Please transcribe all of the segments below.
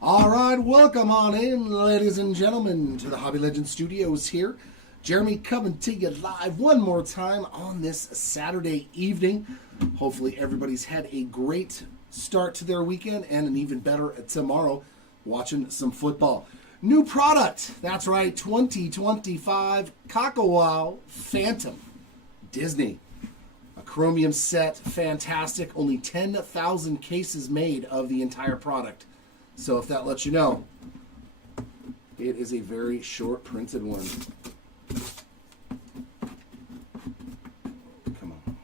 All right, welcome on in, ladies and gentlemen, to the Hobby Legends Studios here. Jeremy coming to you live one more time on this Saturday evening. Hopefully everybody's had a great start to their weekend and an even better tomorrow watching some football. New product, that's right, 2025 Kakawow Phantom Disney. A chromium set, fantastic. Only 10,000 cases made of the entire product. So if that lets you know, it is a very short printed one. Come on.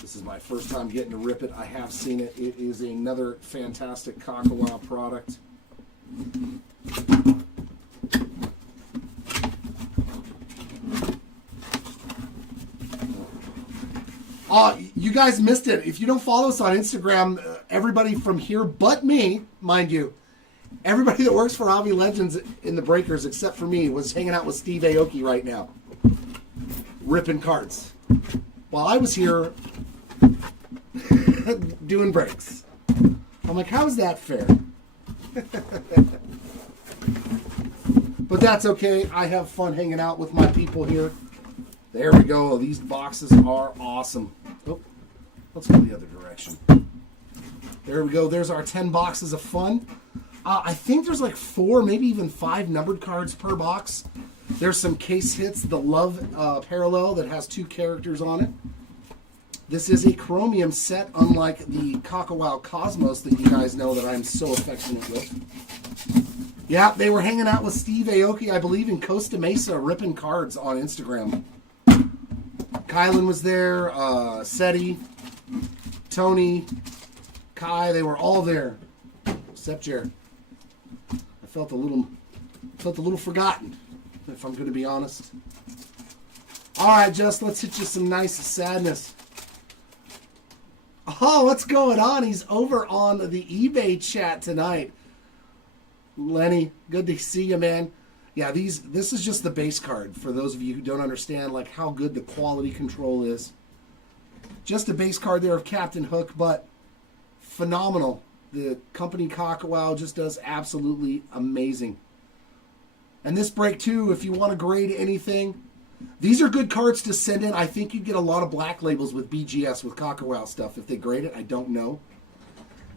This is my first time getting to rip it. I have seen it. It is another fantastic Kakawow product. You guys missed it. If you don't follow us on Instagram, everybody from here but me, mind you, everybody that works for Hobby Legends in the Breakers except for me was hanging out with Steve Aoki right now, ripping cards, while I was here doing breaks. I'm like, how is that fair? But that's okay. I have fun hanging out with my people here. There we go. These boxes are awesome. Oh, let's go the other direction. There we go. There's our 10 boxes of fun. I think there's like 4, maybe even 5 numbered cards per box. There's some case hits. The Love Parallel that has 2 characters on it. This is a chromium set, unlike the Kakawow Cosmos that you guys know that I'm so affectionate with. Yeah, they were hanging out with Steve Aoki, I believe, in Costa Mesa, ripping cards on Instagram. Kylan was there, Seti, Tony, Kai, they were all there, except Jared. I felt a little forgotten, if I'm going to be honest. All right, Just, let's hit you some nice sadness. Oh, what's going on? He's over on the eBay chat tonight. Lenny, good to see you, man. Yeah, this is just the base card for those of you who don't understand like how good the quality control is. Just a base card there of Captain Hook, but phenomenal. The company Kakawow just does absolutely amazing. And this break too, if you want to grade anything, these are good cards to send in. I think you get a lot of black labels with BGS, with Kakawow stuff. If they grade it, I don't know.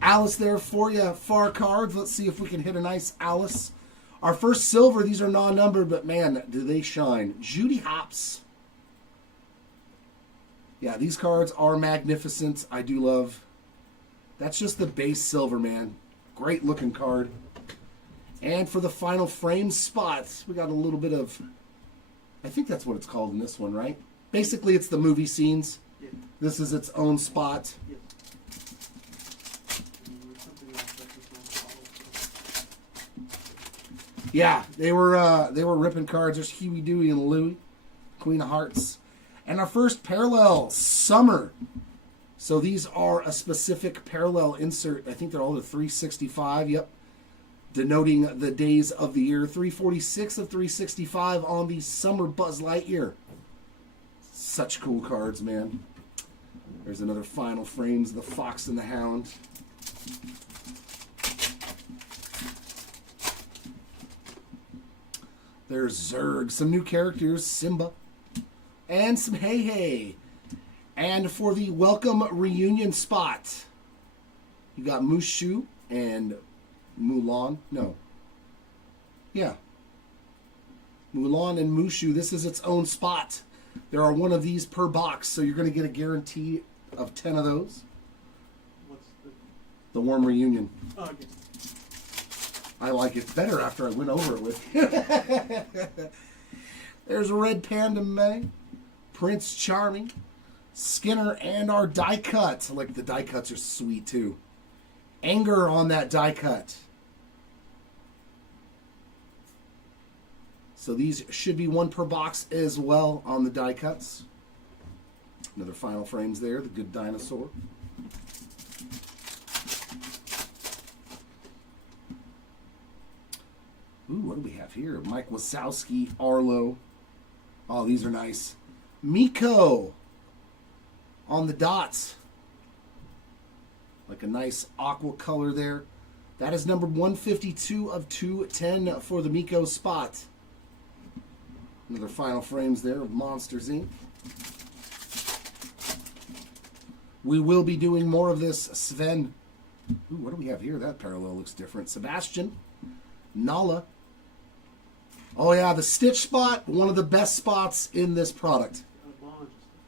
Alice there for you, far cards. Let's see if we can hit a nice Alice. Our first silver, these are non-numbered, but man, do they shine. Judy Hopps. Yeah, these cards are magnificent. I do love. That's just the base silver, man. Great looking card. And for the final frame spots, we got a little bit of, I think that's what it's called in this one, right? Basically, it's the movie scenes. Yeah. This is its own spot. Yeah. Yeah, they were ripping cards. There's Huey, Dewey, and Louie, Queen of Hearts. And our first parallel, Summer. So these are a specific parallel insert. I think they're all the 365, yep. Denoting the days of the year. 346 of 365 on the Summer Buzz Lightyear. Such cool cards, man. There's another final frames, the Fox and the Hound. There's Zurg, some new characters, Simba, and some Hey Hey. And for the welcome reunion spot, you got Mushu and Mulan. No. Yeah. Mulan and Mushu. This is its own spot. There are one of these per box, so you're going to get a guarantee of 10 of those. What's the warm reunion. Oh, okay. I like it better after I went over it with you. There's Red Panda May, Prince Charming, Skinner, and our die cut. Like the die cuts are sweet too. Anger on that die cut. So these should be 1 per box as well on the die cuts. Another final frames there, the good dinosaur. Ooh, what do we have here? Mike Wazowski, Arlo. Oh, these are nice. Miko on the dots. Like a nice aqua color there. That is number 152 of 210 for the Miko spot. Another final frames there of Monsters, Inc. We will be doing more of this, Sven. Ooh, what do we have here? That parallel looks different. Sebastian. Nala. Oh, yeah, the Stitch spot, one of the best spots in this product.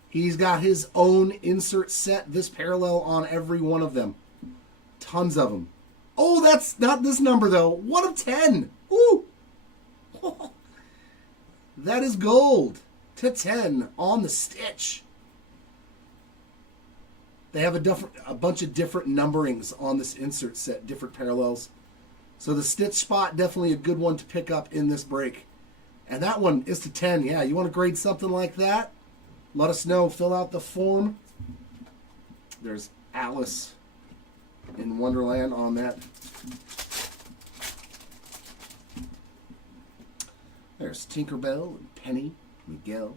He's got his own insert set, this parallel on every one of them. Tons of them. Oh, that's not this number, though. 1 of 10. Ooh. That is gold. To 10 on the Stitch. They have a bunch of different numberings on this insert set, different parallels. So the Stitch spot, definitely a good one to pick up in this break. And that one is to 10. Yeah, you want to grade something like that? Let us know. Fill out the form. There's Alice in Wonderland on that. There's Tinkerbell and Penny, Miguel.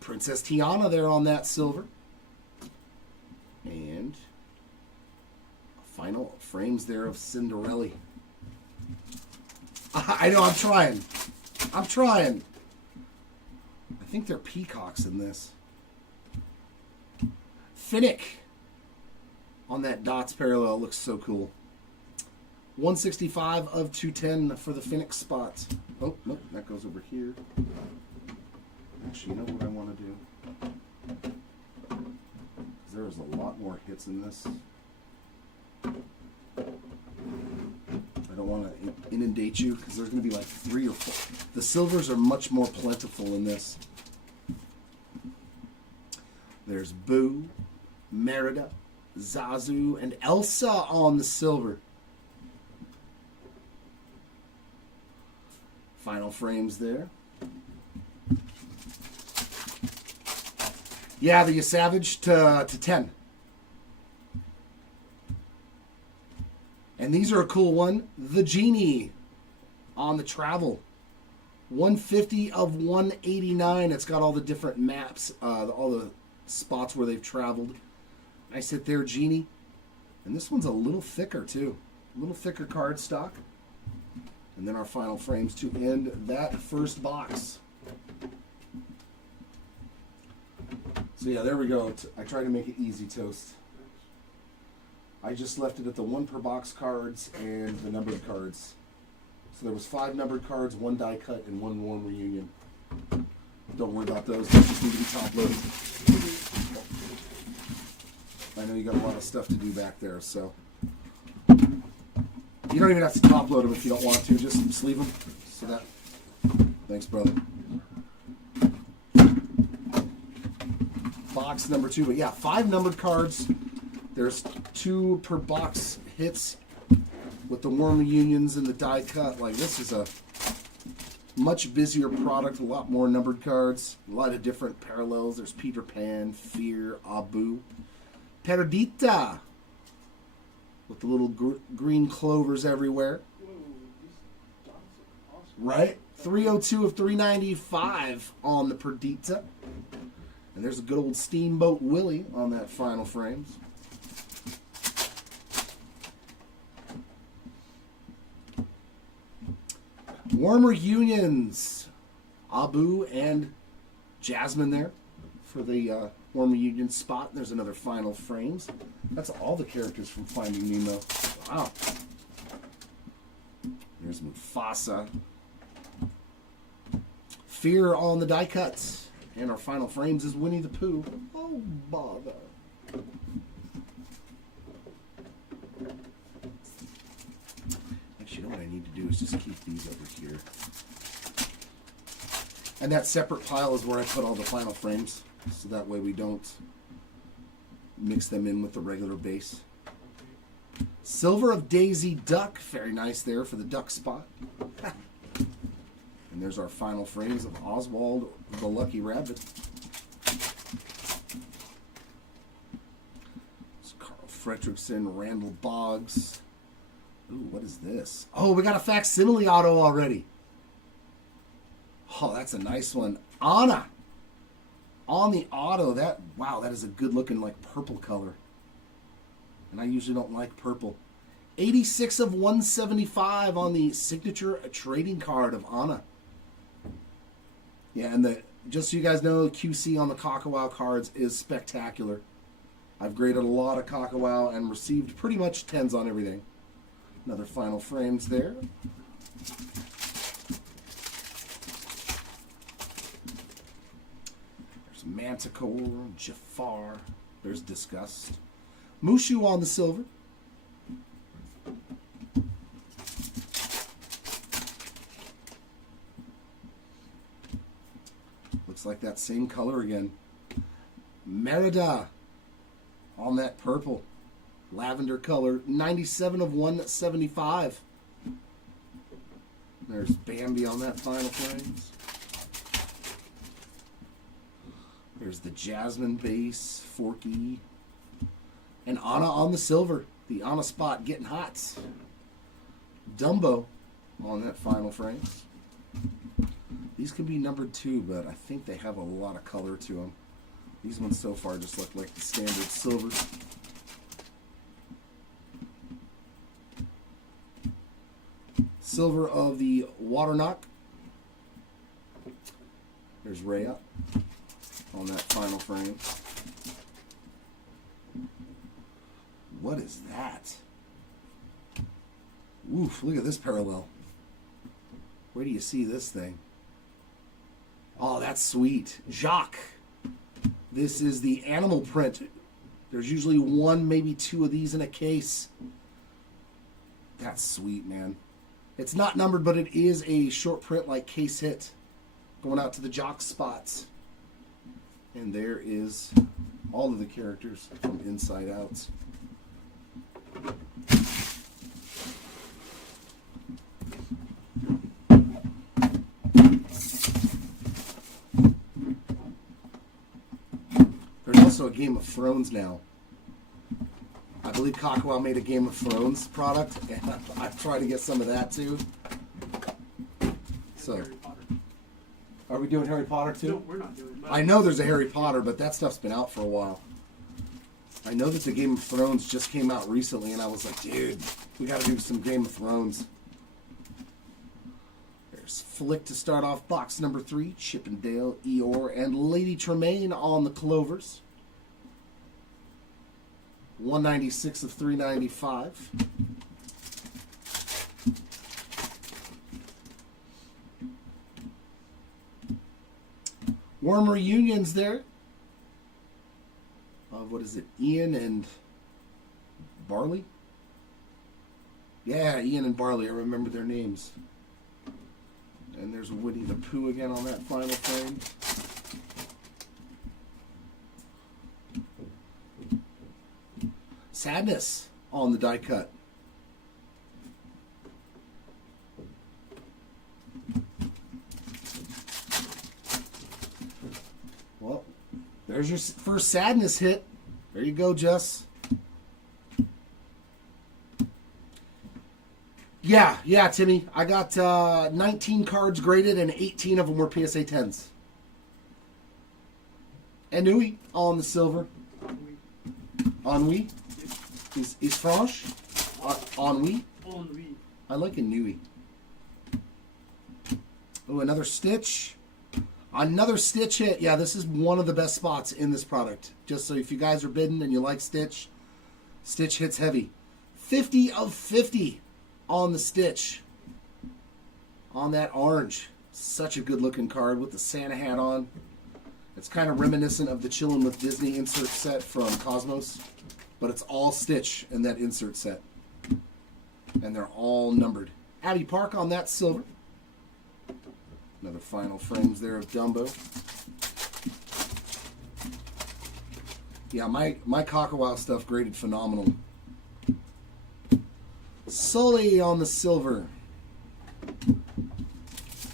Princess Tiana there on that silver. And final frames there of Cinderella. I know, I'm trying. I think they're peacocks in this. Finnick on that dots parallel looks so cool. 165 of 210 for the Finnick spot. Oh, nope, that goes over here. Actually, you know what I want to do? There's a lot more hits in this. I don't want to inundate you because there's going to be like 3 or 4. The silvers are much more plentiful in this. There's Boo, Merida, Zazu, and Elsa on the silver. Final frames there. Yeah, the Savage to 10. And these are a cool one. The Genie on the Travel. 150 of 189. It's got all the different maps, all the spots where they've traveled. I sit there, Genie. And this one's a little thicker, too. A little thicker cardstock. And then our final frames to end that first box. So yeah, there we go. I try to make it easy, Toast. I just left it at the 1 per box cards and the numbered cards. So there was 5 numbered cards, 1 die cut, and 1 warm reunion. Don't worry about those. Those just need to be top loaded. I know you got a lot of stuff to do back there, so you don't even have to top load them if you don't want to. Just sleeve them. So that. Thanks, brother. Box number 2, but yeah, 5 numbered cards. There's 2 per box hits with the warm reunions and the die cut. Like, this is a much busier product, a lot more numbered cards, a lot of different parallels. There's Peter Pan, Fear, Abu, Perdita with the little green clovers everywhere. Right? 302 of 395 on the Perdita. And there's a good old Steamboat Willie on that final frames. Warm reunions. Abu and Jasmine there for the warm reunion spot. There's another final frames. That's all the characters from Finding Nemo. Wow. There's Mufasa. Fear on the die cuts. And our final frames is Winnie the Pooh. Oh, bother. Actually, you know what I need to do is just keep these over here. And that separate pile is where I put all the final frames. So that way we don't mix them in with the regular base. Silver of Daisy Duck. Very nice there for the duck spot. And there's our final frames of Oswald the Lucky Rabbit. It's Carl Fredrickson, Randall Boggs. Ooh, what is this? Oh, we got a facsimile auto already. Oh, that's a nice one. Anna on the auto. Wow, that is a good looking like purple color. And I usually don't like purple. 86 of 175 on the signature trading card of Anna. Yeah, and just so you guys know, QC on the Kakawow cards is spectacular. I've graded a lot of Kakawow and received pretty much 10s on everything. Another final frames there. There's Manticore, Jafar. There's Disgust. Mushu on the silver. Looks like that same color again. Merida on that purple. Lavender color. 97 of 175. There's Bambi on that final frames. There's the Jasmine base, Forky. And Anna on the silver. The Anna spot getting hot. Dumbo on that final frames. These can be numbered too, but I think they have a lot of color to them. These ones so far just look like the standard silver. Silver of the Waterknock. There's Rhea on that final frame. What is that? Oof, look at this parallel. Where do you see this thing? Oh, that's sweet. Jacques. This is the animal print. There's usually one, maybe two of these in a case. That's sweet, man. It's not numbered, but it is a short print like case hit. Going out to the Jacques spots. And there is all of the characters from Inside Out. There's also a Game of Thrones now. I believe Kakawow made a Game of Thrones product, and I've tried to get some of that too. So, are we doing Harry Potter too? No, we're not doing that. I know there's a Harry Potter, but that stuff's been out for a while. I know that the Game of Thrones just came out recently, and I was like, dude, we got to do some Game of Thrones. There's Flick to start off box number 3, Chippendale, Eeyore, and Lady Tremaine on the Clovers. 196 of 395. Warm reunions there. What is it? Ian and Barley? Yeah, Ian and Barley. I remember their names. And there's Winnie the Pooh again on that final frame. Sadness on the die cut. Well, there's your first Sadness hit. There you go, Jess. Yeah, Timmy. I got 19 cards graded and 18 of them were PSA 10s. Ennui on the silver. Ennui. Is Franche? Ennui. Ennui. I like Ennui. Oh, another Stitch. Another Stitch hit. Yeah, this is one of the best spots in this product. Just so if you guys are bidding and you like Stitch, Stitch hits heavy. 50 of 50 on the Stitch. On that orange. Such a good looking card with the Santa hat on. It's kind of reminiscent of the Chillin' with Disney insert set from Cosmos. But it's all Stitch in that insert set. And they're all numbered. Abbey Park on that silver. Another final frames there of Dumbo. Yeah, my Kakawow stuff graded phenomenal. Sully on the silver.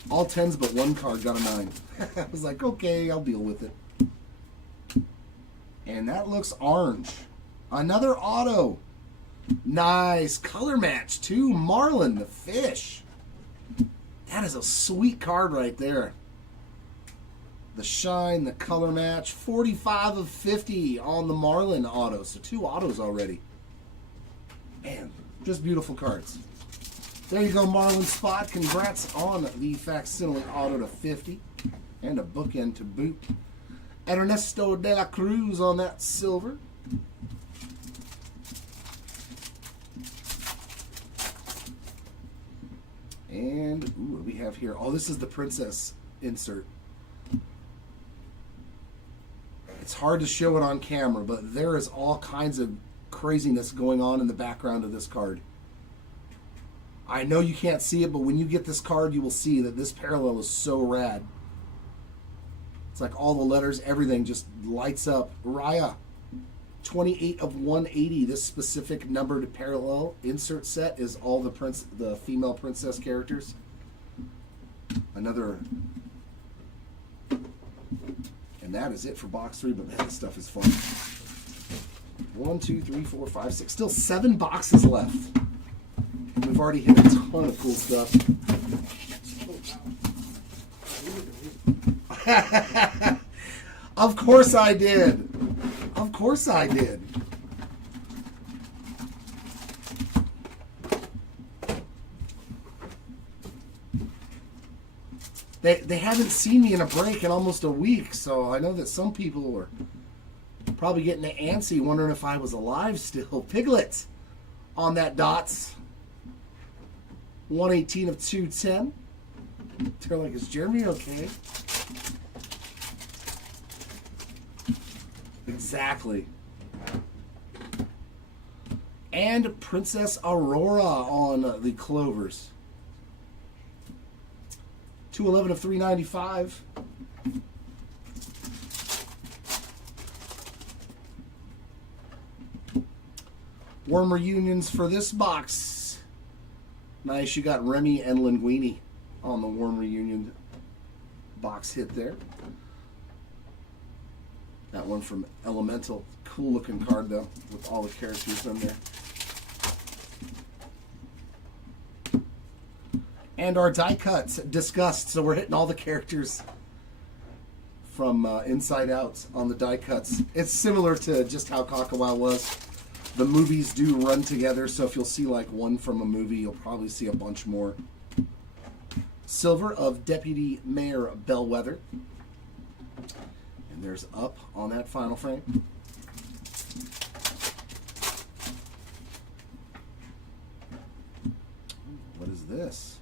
All 10s but one card got a 9. I was like, okay, I'll deal with it. And that looks orange. Another auto. Nice. Color match too. Marlin the fish. That is a sweet card right there. The shine, the color match. 45 of 50 on the Marlin auto. So 2 autos already. Man, Just beautiful cards. There you go, Marlon Spot. Congrats on the facsimile auto to 50 and a bookend to boot. Ernesto de la Cruz on that silver. And ooh, what do we have here? Oh, this is the Princess insert. It's hard to show it on camera, but there is all kinds of craziness going on in the background of this card. I know you can't see it, but when you get this card, you will see that this parallel is so rad. It's like all the letters, everything just lights up. Raya, 28 of 180. This specific numbered parallel insert set is all the female princess characters. Another, and that is it for box 3. But man, this stuff is fun. 1, 2, 3, 4, 5, 6. Still 7 boxes left. We've already hit a ton of cool stuff. Of course I did. Of course I did. They haven't seen me in a break in almost a week, so I know that some people were probably getting antsy, wondering if I was alive still. Piglet on that dots. 118 of 210. They're like, is Jeremy okay? Exactly. And Princess Aurora on the Clovers. 211 of 395. Worm reunions for this box. Nice, you got Remy and Linguini on the Worm reunion box hit there. That one from Elemental. Cool looking card though, with all the characters in there. And our die cuts discussed, so we're hitting all the characters from Inside Out on the die cuts. It's similar to just how Kakawow was. The movies do run together, so if you'll see like one from a movie, you'll probably see a bunch more. Silver of Deputy Mayor Bellwether. And there's Up on that final frame. What is this?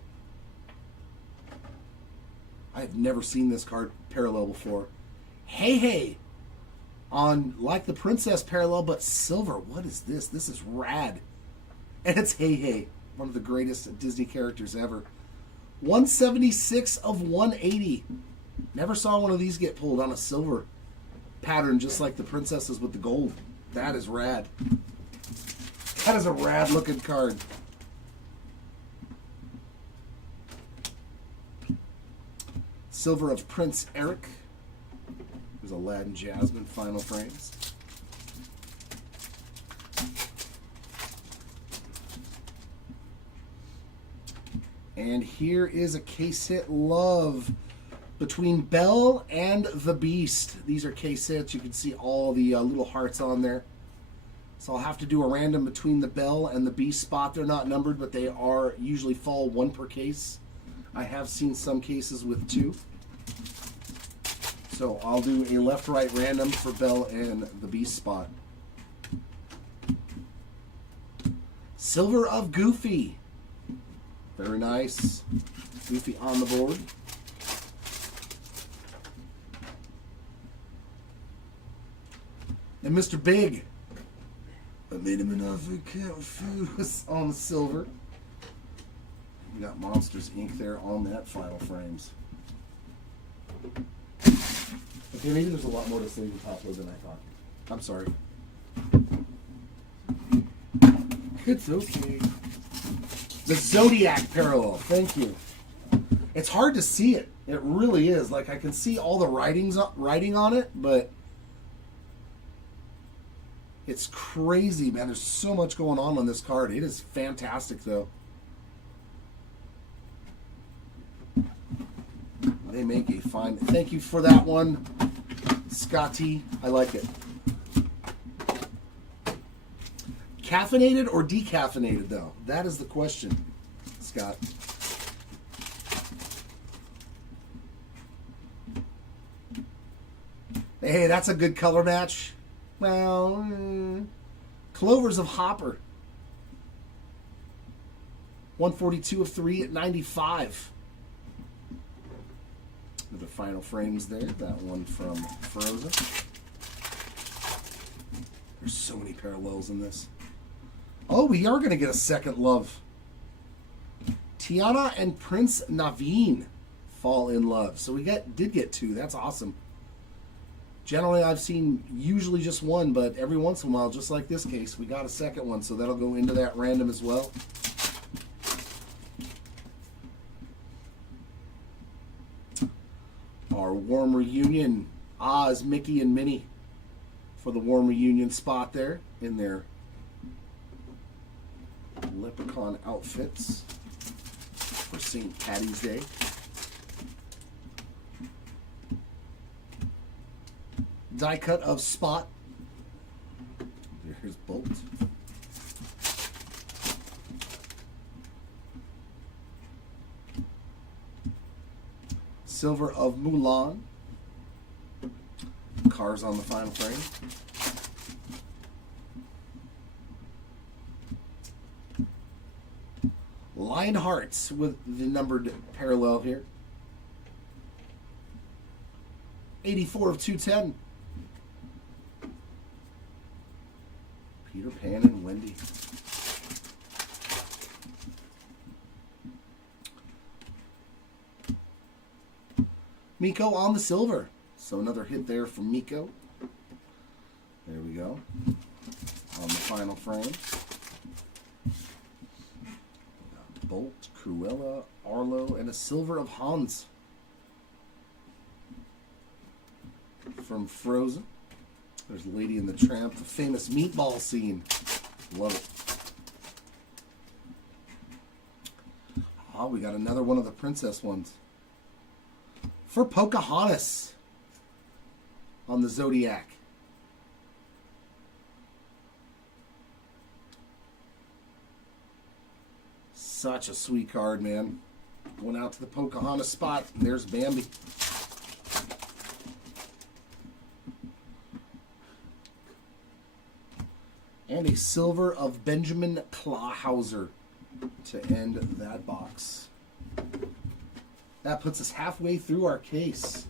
I have never seen this card parallel before. Hey Hey! On like the Princess parallel, but silver. What is this? This is rad. And it's Hey Hey, one of the greatest Disney characters ever. 176 of 180. Never saw one of these get pulled on a silver pattern, just like the princesses with the gold. That is rad. That is a rad looking card. Silver of Prince Eric. There's Aladdin Jasmine final frames. And here is a case hit love between Belle and the Beast. These are case hits. You can see all the little hearts on there. So I'll have to do a random between the Belle and the Beast spot. They're not numbered, but they are usually fall one per case. I have seen some cases with two. So I'll do a left-right random for Belle and the Beast spot. Silver of Goofy. Very nice. Goofy on the board. And Mr. Big. I made him an offer, can't refuse on the silver. We got Monsters Inc. there on that final frames. Okay, maybe there's a lot more to sleeve and top load than I thought. I'm sorry. It's okay. The Zodiac parallel. Thank you. It's hard to see it. It really is. Like I can see all the writing on it, but it's crazy, man. There's so much going on this card. It is fantastic, though. They make a fine. Thank you for that one, Scotty. I like it. Caffeinated or decaffeinated, though? That is the question, Scott. Hey, that's a good color match. Well, Clovers of Hopper. 142 of 3 at 95. The final frames there. That one from Frozen. There's so many parallels in this. Oh, we are going to get a second love. Tiana and Prince Naveen fall in love. So we did get two. That's awesome. Generally, I've seen usually just one, but every once in a while, just like this case, we got a second one. So that'll go into that random as well. Our warm reunion, Oz, Mickey, and Minnie for the warm reunion spot there in their leprechaun outfits for St. Patty's Day. Die cut of Spot. Here's Bolt. Silver of Mulan. Cars on the final frame. Lion Hearts with the numbered parallel here. 84 of 210. Peter Pan and Wendy. Miko on the silver. So another hit there from Miko. There we go. On the final frame. Bolt, Cruella, Arlo, and a silver of Hans. From Frozen. There's Lady and the Tramp, the famous meatball scene. Love it. Oh, we got another one of the princess ones. For Pocahontas on the Zodiac. Such a sweet card, man. Going out to the Pocahontas spot. And there's Bambi. And a silver of Benjamin Clawhauser to end that box. That puts us halfway through our case.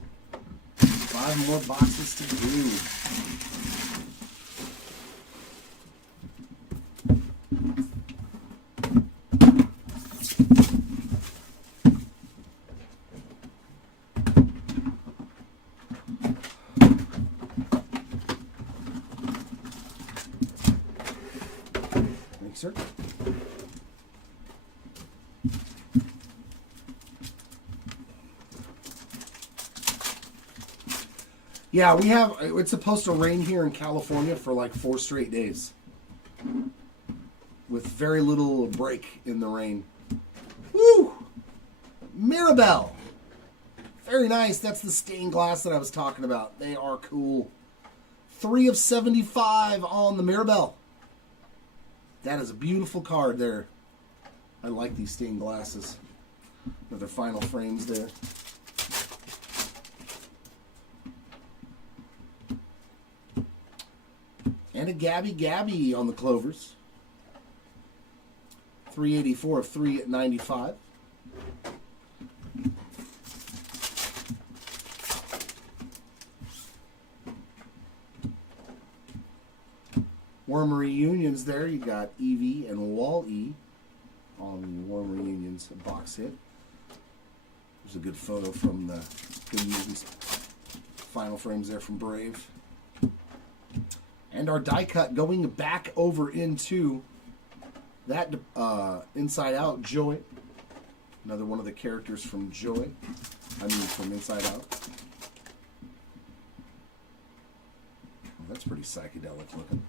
5 more boxes to do. Thanks, sir. Yeah, we have, it's supposed to rain here in California for like 4 straight days. With very little break in the rain. Woo! Mirabelle. Very nice. That's the stained glass that I was talking about. They are cool. 3 of 75 on the Mirabelle. That is a beautiful card there. I like these stained glasses. Another final frames there. And a Gabby on the Clovers. 384 of 3 at 95. Warm Reunions there. You got Evie and Wall-E on the Warm Reunions box hit. There's a good photo from the Good Movies. Final frames there from Brave. And our die cut going back over into that Inside Out, Joy. Another one of the characters from Joy. I mean, from Inside Out. Oh, that's pretty psychedelic looking.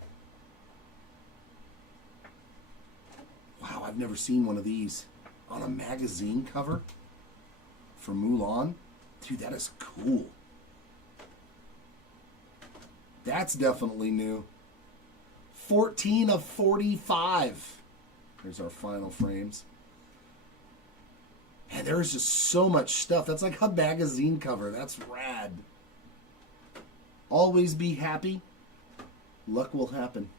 Wow, I've never seen one of these on a magazine cover for Mulan. Dude, that is cool. That's definitely new. 14 of 45. Here's our final frames. Man, there is just so much stuff. That's like a magazine cover. That's rad. Always be happy. Luck will happen.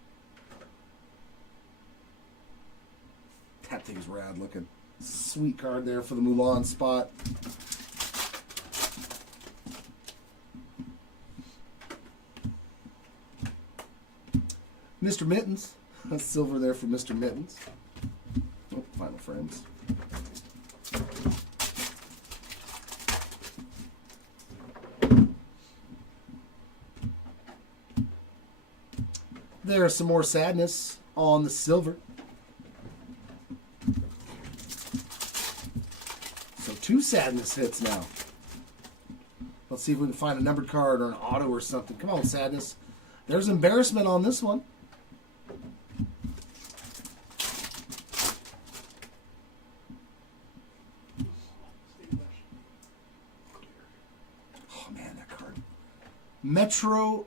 That thing's rad looking. Sweet card there for the Mulan spot. Mr. Mittens. Silver there for Mr. Mittens. Oh, final frames. There's some more sadness on the silver. So 2 sadness hits now. Let's see if we can find a numbered card or an auto or something. Come on, sadness. There's embarrassment on this one. Oh man, that card.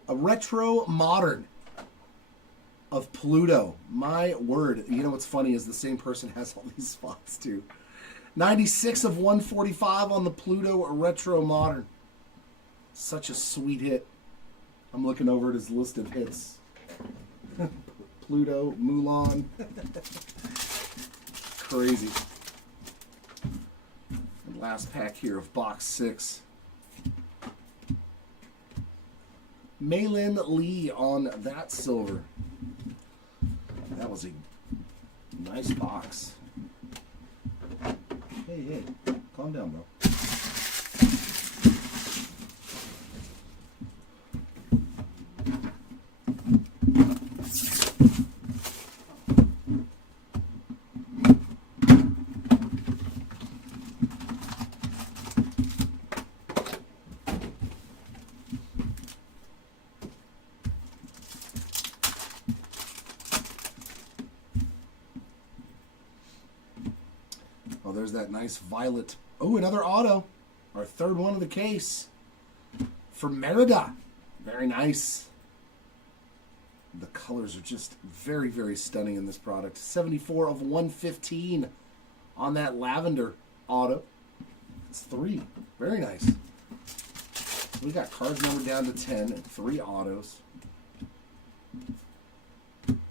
Retro Modern of Pluto. My word. You know what's funny is the same person has all these spots too. 96 of 145 on the Pluto Retro Modern. Such a sweet hit. I'm looking over at his list of hits. Pluto, Mulan. Crazy. And last pack here of box 6. Maylin Lee on that silver. That was a nice box. Hey, calm down, bro. Oh, there's that nice violet. Oh, another auto. Our third one of the case. For Merida. Very nice. The colors are just very, very stunning in this product. 74 of 115 on that lavender auto. It's 3. Very nice. We got cards numbered down to 10 and 3 autos.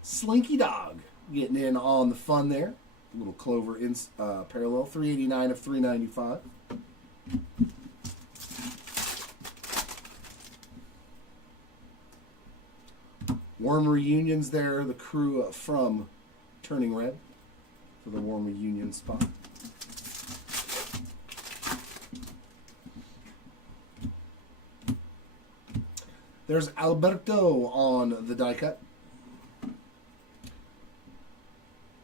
Slinky Dog getting in on the fun there. A little Clover in parallel. 389 of 395. Warm reunions there. The crew from Turning Red for the warm reunion spot. There's Alberto on the die cut.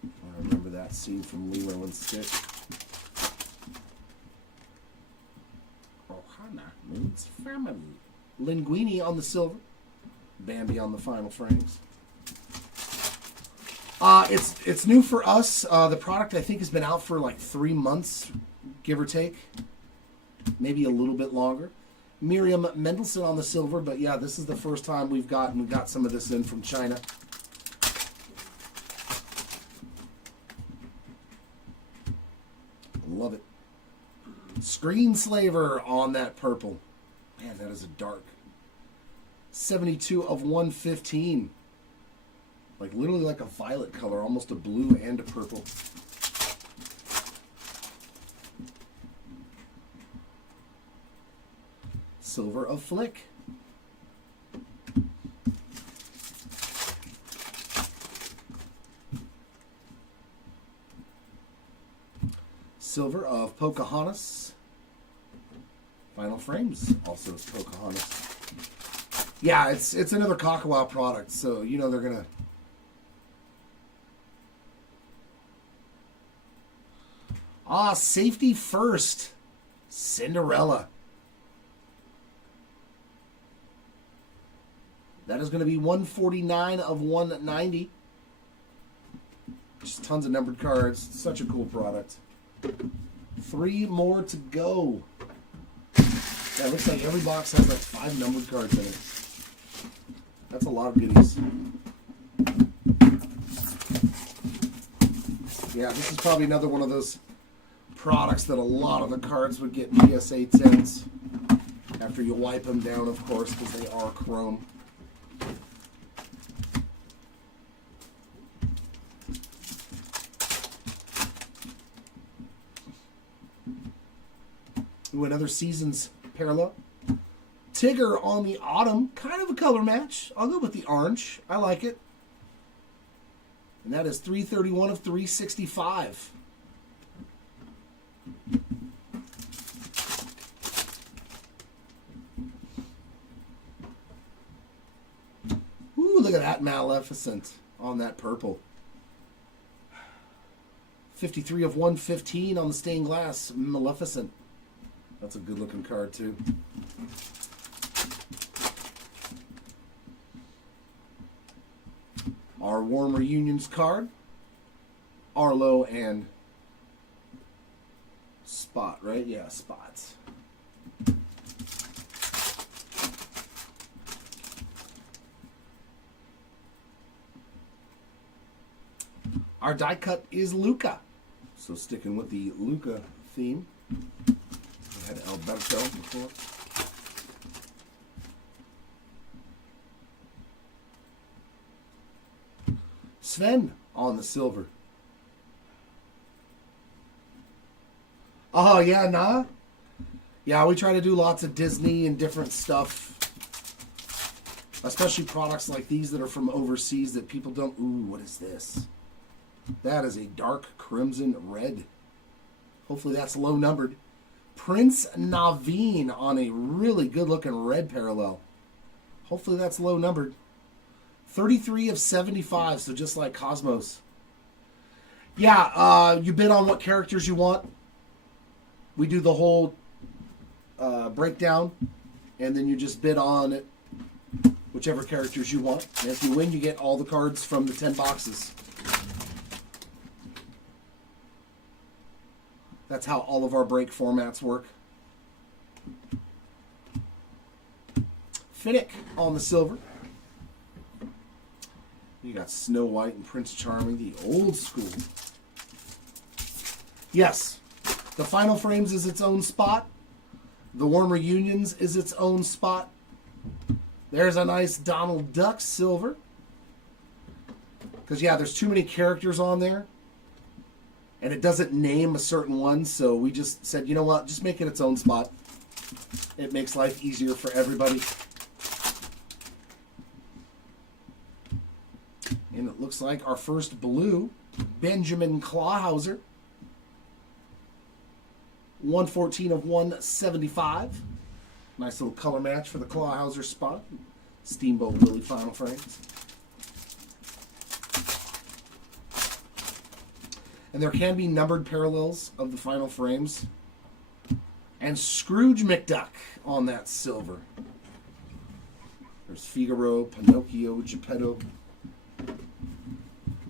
I remember that scene from Lilo and Stitch. Ohana means family. Linguini on the silver. Bambi on the final frames. It's new for us. The product I think has been out for like 3 months, give or take. Maybe a little bit longer. Miriam Mendelsohn on the silver, but yeah, this is the first time we got some of this in from China. Love it. Screenslaver on that purple. Man, that is a dark. 72 of 115. Like literally like a violet color, almost a blue and a purple. Silver of Flick. Silver of Pocahontas. Final frames also is Pocahontas. Yeah, it's another Kakawow product, so you know they're gonna. Safety First. Cinderella. That is going to be 149 of 190. Just tons of numbered cards. Such a cool product. 3 more to go. Yeah, it looks like every box has like 5 numbered cards in it. That's a lot of goodies. Yeah, this is probably another one of those products that a lot of the cards would get PSA 10s after you wipe them down, of course, because they are chrome. Ooh, another Seasons parallel. Tigger on the Autumn, kind of a color match. I'll go with the orange. I like it. And that is 331 of 365. Ooh, look at that Maleficent on that purple. 53 of 115 on the stained glass Maleficent. That's a good looking card too. Our Warm Reunions card. Arlo and Spot, right? Yeah, Spots. Our die cut is Luca. So sticking with the Luca theme. We had Alberto before. Sven on the silver. Oh, yeah, nah? Yeah, we try to do lots of Disney and different stuff. Especially products like these that are from overseas that people don't... Ooh, what is this? That is a dark crimson red. Hopefully that's low numbered. Prince Naveen on a really good looking red parallel. Hopefully that's low numbered. 33 of 75, so just like Cosmos. Yeah, you bid on what characters you want. We do the whole breakdown, and then you just bid on it, whichever characters you want. And if you win, you get all the cards from the 10 boxes. That's how all of our break formats work. Finnick on the silver. You got Snow White and Prince Charming, the old school. Yes, the Final Frames is its own spot. The Warm Reunions is its own spot. There's a nice Donald Duck silver. Because, yeah, there's too many characters on there. And it doesn't name a certain one, so we just said, you know what, just make it its own spot. It makes life easier for everybody. And it looks like our first blue, Benjamin Clawhauser. 114 of 175. Nice little color match for the Clawhauser spot. Steamboat Willie Final Frames. And there can be numbered parallels of the Final Frames. And Scrooge McDuck on that silver. There's Figaro, Pinocchio, Geppetto.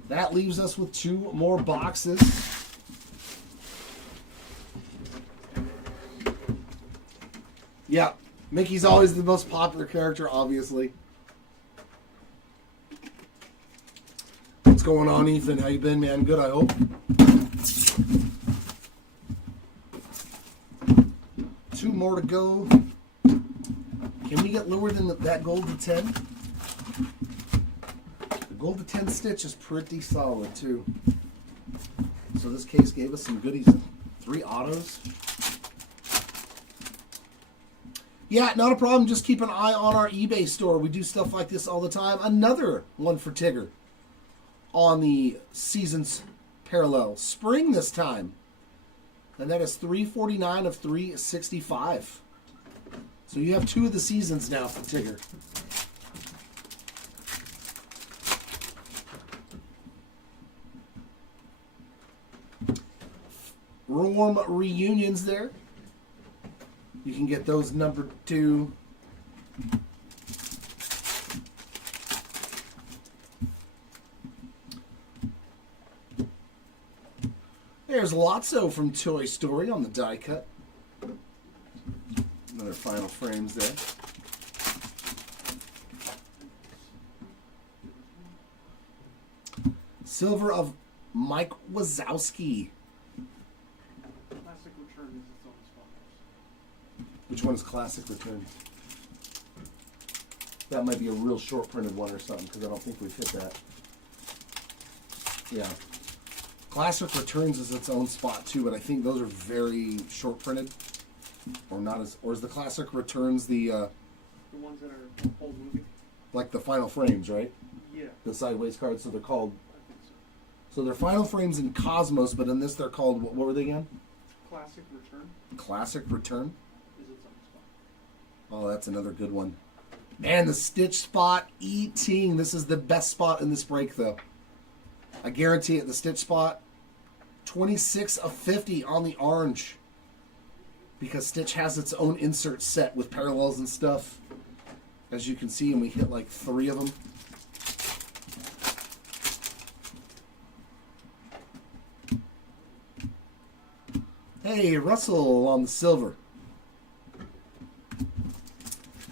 That leaves us with 2 more boxes. Yeah, Mickey's always the most popular character, obviously. What's going on, Ethan? How you been, man? Good, I hope. 2 more to go. Can we get lower than that gold to 10? The gold to 10 stitch is pretty solid, too. So this case gave us some goodies. 3 autos. Yeah, not a problem. Just keep an eye on our eBay store. We do stuff like this all the time. Another one for Tigger on the Seasons parallel. Spring this time. And that is 349 of 365. So you have 2 of the Seasons now for Tigger. Warm Reunions there. You can get those numbered too. There's Lotso from Toy Story on the die cut. Another Final Frames there. Silver of Mike Wazowski. Classic Return is its own spot. Which one is Classic Return? That might be a real short printed one or something, because I don't think we fit that. Yeah. Classic Returns is its own spot too, but I think those are very short printed. Or not as, or is the Classic Returns the ones that are whole movie? Like the Final Frames, right? Yeah. The sideways cards, so they're called. I think so. So they're Final Frames in Cosmos, but in this they're called, what were they again? Classic Return Classic Return? is its own spot. Oh, that's another good one. And the Stitch spot eating. This is the best spot in this break, though. I guarantee it. The Stitch spot, 26 of 50 on the orange. Because Stitch has its own insert set with parallels and stuff. As you can see, and we hit like 3 of them. Hey, Russell on the silver.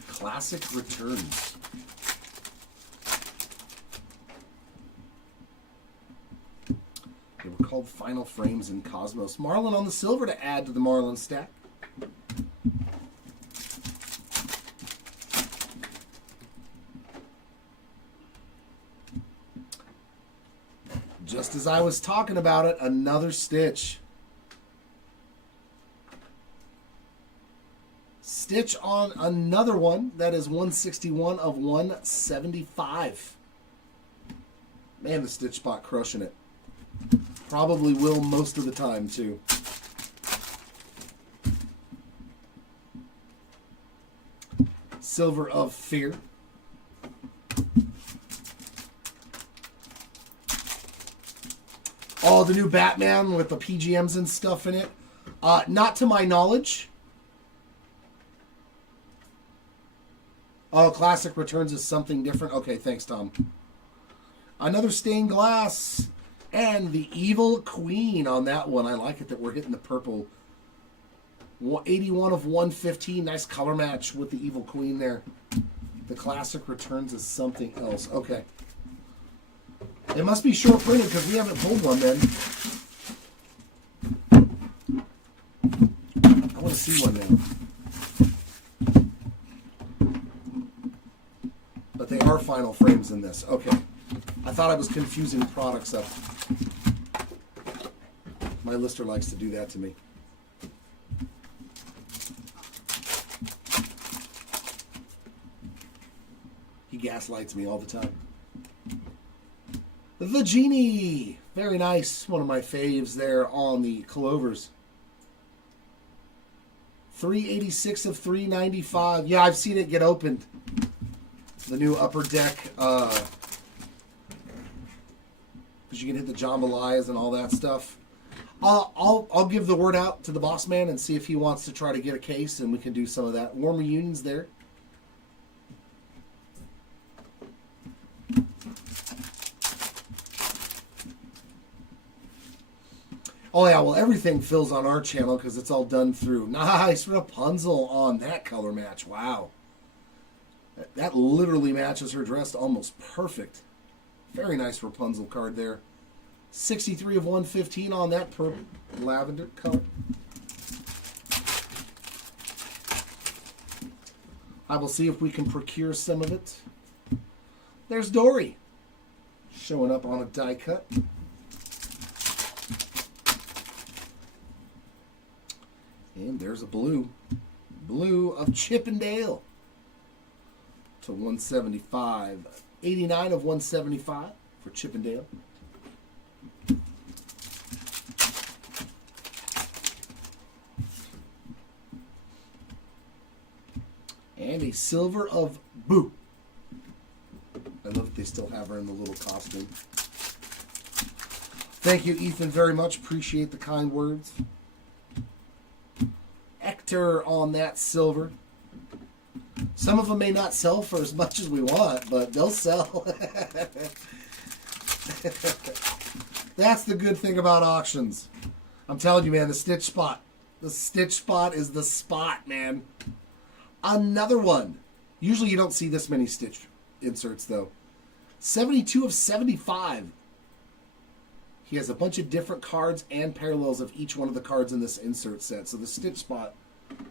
Classic Returns. They were called Final Frames in Cosmos. Marlin on the silver to add to the Marlin stack. Just as I was talking about it, another Stitch. Stitch on another one. That is 161 of 175. Man, the Stitch spot crushing it. Probably will most of the time, too. Silver of Fear. Oh, the new Batman with the PGMs and stuff in it. Not to my knowledge. Oh, Classic Returns is something different. Okay, thanks, Tom. Another stained glass. And the Evil Queen on that one. I like it that we're hitting the purple. 81 of 115. Nice color match with the Evil Queen there. The Classic Returns is something else. Okay. It must be short printed because we haven't pulled one then. I want to see one now. But they are Final Frames in this. Okay. I thought I was confusing products up. My lister likes to do that to me. He gaslights me all the time. The Genie. Very nice. One of my faves there on the Clovers. 386 of 395. Yeah, I've seen it get opened. The new upper deck. Because you can hit the jambalayas and all that stuff. I'll give the word out to the boss man and see if he wants to try to get a case, and we can do some of that. Warm reunions there. Oh yeah, well everything fills on our channel because it's all done through. Nice Rapunzel on that color match. Wow. That literally matches her dress almost perfect. Very nice Rapunzel card there. 63 of 115 on that purple lavender color. I will see if we can procure some of it. There's Dory. Showing up on a die cut. And there's a blue. Blue of Chippendale. To 175. 89 of 175 for Chippendale. And a silver of Boo. I love that they still have her in the little costume. Thank you, Ethan, very much. Appreciate the kind words. Hector on that silver. Some of them may not sell for as much as we want, but they'll sell. That's the good thing about auctions. I'm telling you, man, the Stitch spot. The Stitch spot is the spot, man. Another one. Usually you don't see this many Stitch inserts, though. 72 of 75. He has a bunch of different cards and parallels of each one of the cards in this insert set. So the stitch spot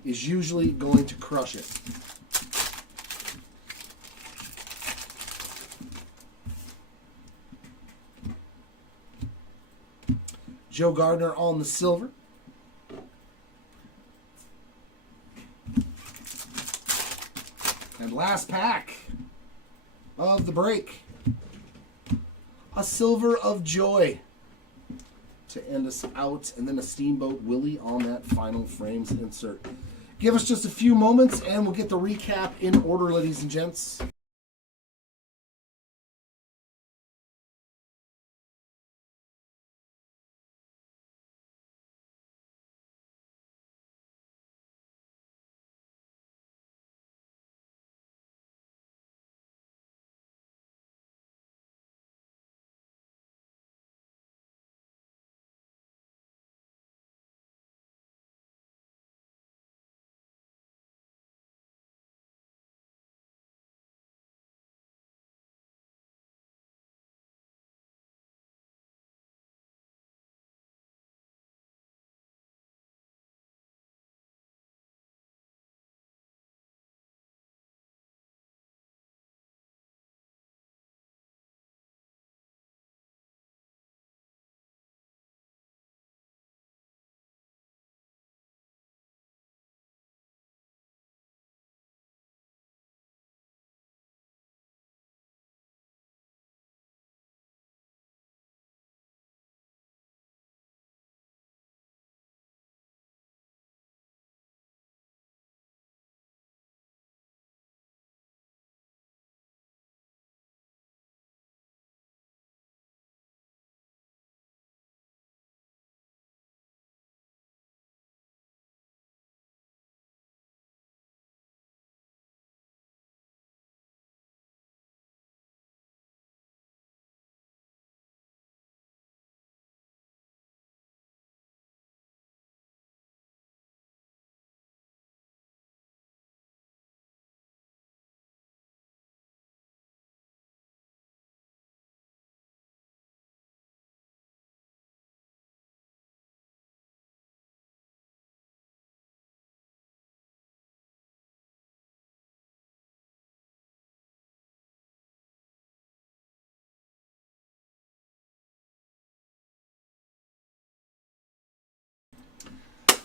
is usually going to crush it. Joe Gardner on the silver. And last pack of the break. A Silver of Joy to end us out. And then a Steamboat Willie on that final frames insert. Give us just a few moments and we'll get the recap in order, ladies and gents.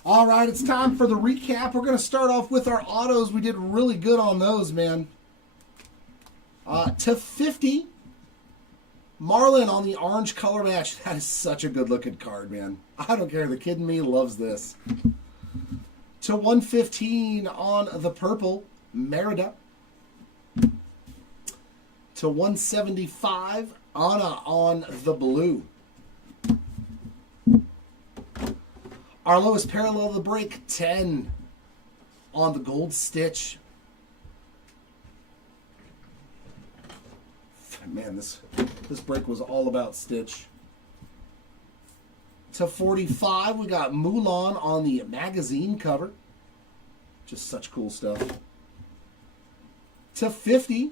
All right, it's time for the recap. We're going to start off with our autos. We did really good on those, man. To 50, Marlin on the orange color match. That is such a good-looking card, man. I don't care. The kid in me loves this. To 115 on the purple, Merida. To 175, Anna on the blue. Our lowest parallel of the break, 10 on the gold stitch. Man, this break was all about stitch. To 45, we got Mulan on the magazine cover. Just such cool stuff. To 50,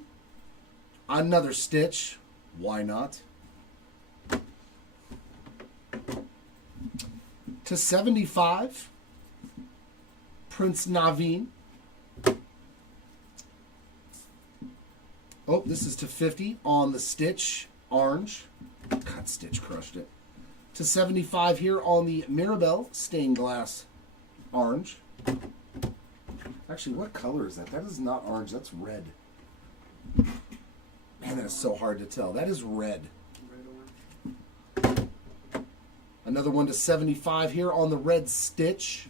another stitch. Why not? To 75, Prince Naveen. Oh, this is to 50 on the Stitch orange. God, Stitch crushed it. To 75 here on the Mirabelle stained glass orange. Actually, what color is that? That is not orange, that's red. Man, that is so hard to tell. That is red. Another one to 75 here on the red stitch.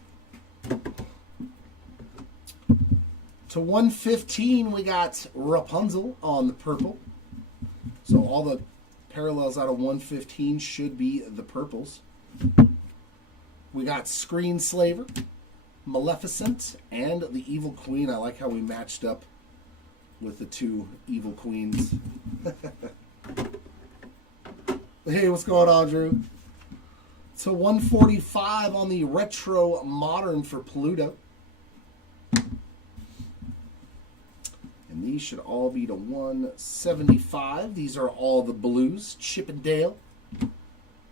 To 115, we got Rapunzel on the purple. So all the parallels out of 115 should be the purples. We got Screenslaver, Maleficent, and the Evil Queen. I like how we matched up with the two Evil Queens. Hey, what's going on, Drew? To 145 on the Retro Modern for Pluto. And these should all be to 175. These are all the blues. Chip and Dale.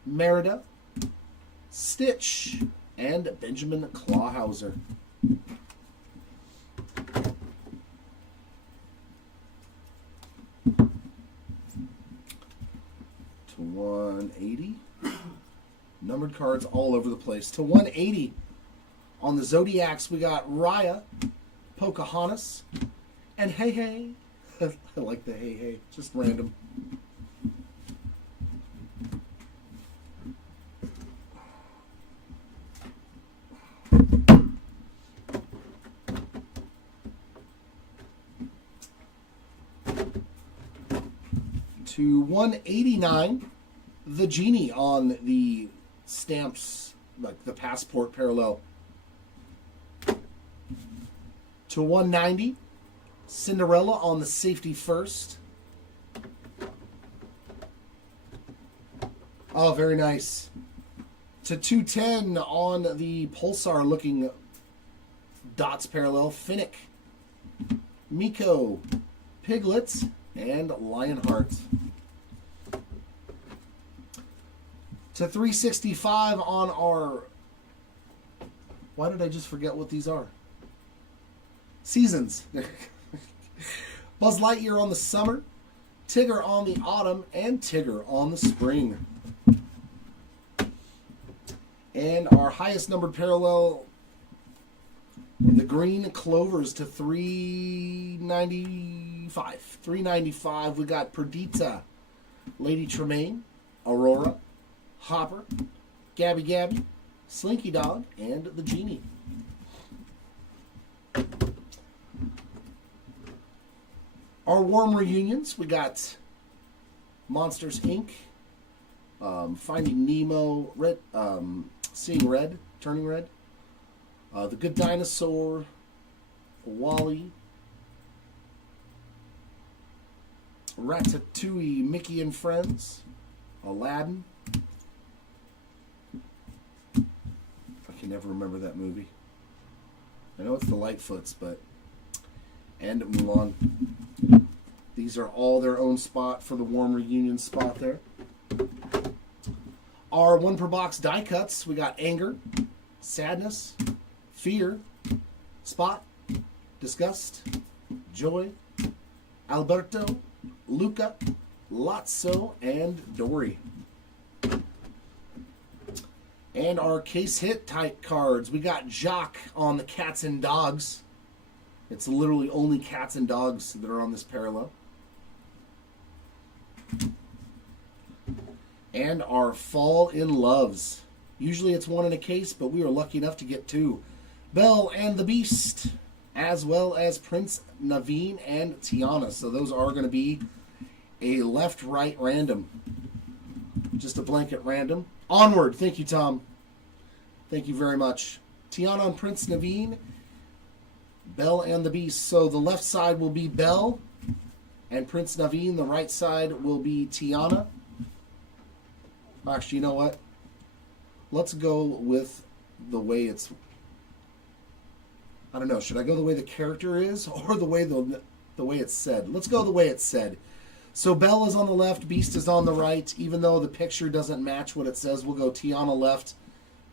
Merida, Stitch, and Benjamin Clawhauser. To 180. Numbered cards all over the place. To 180. On the Zodiacs, we got Raya, Pocahontas, and Hey Hey. I like the Hey Hey. Just random. To 189, the Genie on the stamps, like the passport parallel. To 190, Cinderella on the safety first. Oh, very nice. To 210 on the Pulsar looking dots parallel, Finnick, Miko, Piglet, and Lionheart. To 365 on our... Why did I just forget what these are? Seasons. Buzz Lightyear on the summer, Tigger on the autumn, and Tigger on the spring. And our highest numbered parallel, the green clovers to 395. 395, we got Perdita, Lady Tremaine, Aurora, Hopper, Gabby Gabby, Slinky Dog, and the Genie. Our warm reunions, we got Monsters Inc., Finding Nemo, Red, Seeing Red, Turning Red, The Good Dinosaur, Wall-E, Ratatouille, Mickey and Friends, Aladdin. I can never remember that movie. I know it's the Lightfoots, but... And Mulan. These are all their own spot for the warm reunion spot there. Our 1 per box die cuts, we got Anger, Sadness, Fear, Spot, Disgust, Joy, Alberto, Luca, Lotso, and Dory. And our case hit type cards, we got Jock on the Cats and Dogs. It's literally only cats and dogs that are on this parallel. And our Fall in Loves. Usually it's 1 in a case, but we were lucky enough to get 2. Belle and the Beast, as well as Prince Naveen and Tiana. So those are going to be a left-right random. Just a blanket random. Onward. Thank you, Tom. Thank you very much. Tiana and Prince Naveen. Belle and the Beast. So the left side will be Belle and Prince Naveen. The right side will be Tiana. Actually, you know what? Let's go with the way it's... I don't know. Should I go the way the character is or the way it's said? Let's go the way it's said. So Belle is on the left, Beast is on the right. Even though the picture doesn't match what it says, we'll go Tiana left,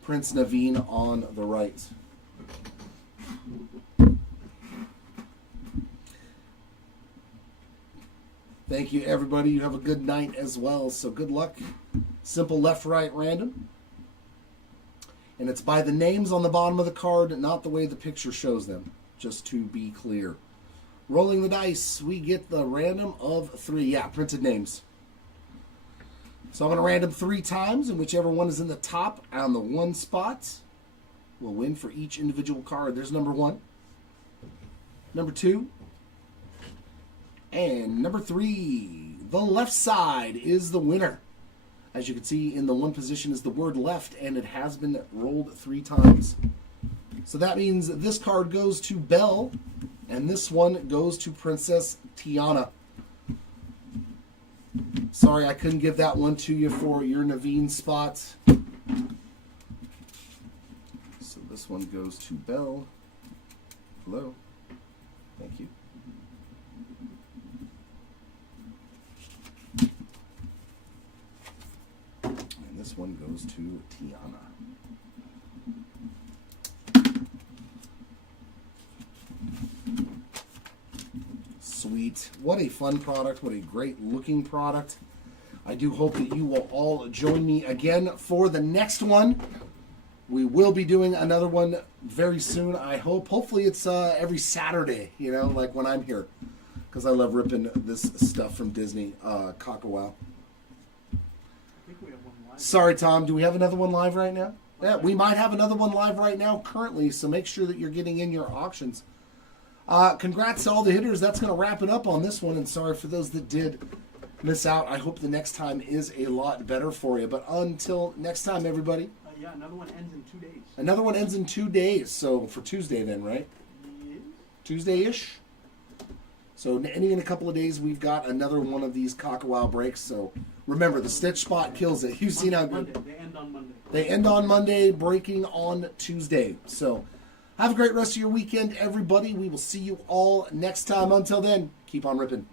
Prince Naveen on the right. Thank you, everybody. You have a good night as well. So good luck. Simple left, right, random. And it's by the names on the bottom of the card, not the way the picture shows them. Just to be clear. Rolling the dice, we get the random of 3. Yeah, printed names. So I'm going to random 3 times, and whichever one is in the top on the 1 spot will win for each individual card. There's number 1. Number 2. And number 3, the left side is the winner. As you can see, in the 1 position is the word left, and it has been rolled 3 times. So that means this card goes to Belle, and this one goes to Princess Tiana. Sorry, I couldn't give that one to you for your Naveen spot. So this one goes to Belle. Hello. Thank you. this one goes to Tiana. Sweet. What a fun product. What a great looking product. I do hope that you will all join me again for the next one. We will be doing another one very soon, I hope. Hopefully it's every Saturday, you know, like when I'm here. Because I love ripping this stuff from Disney. Kakawow. I think we have one live. Sorry, Tom. Do we have another one live right now? Yeah, we might have another one live right now currently, so make sure that you're getting in your auctions. Congrats to all the hitters. That's going to wrap it up on this one, and sorry for those that did miss out. I hope the next time is a lot better for you. But until next time, everybody. Yeah, another one ends in 2 days. Another one ends in 2 days, so for Tuesday then, right? Yes. Tuesday-ish? So ending in a couple of days, we've got another one of these Kakawow breaks. So remember, the stitch spot kills it. You've seen how good. Monday. They end on Monday. They end on Monday, breaking on Tuesday. So have a great rest of your weekend, everybody. We will see you all next time. Until then, keep on ripping.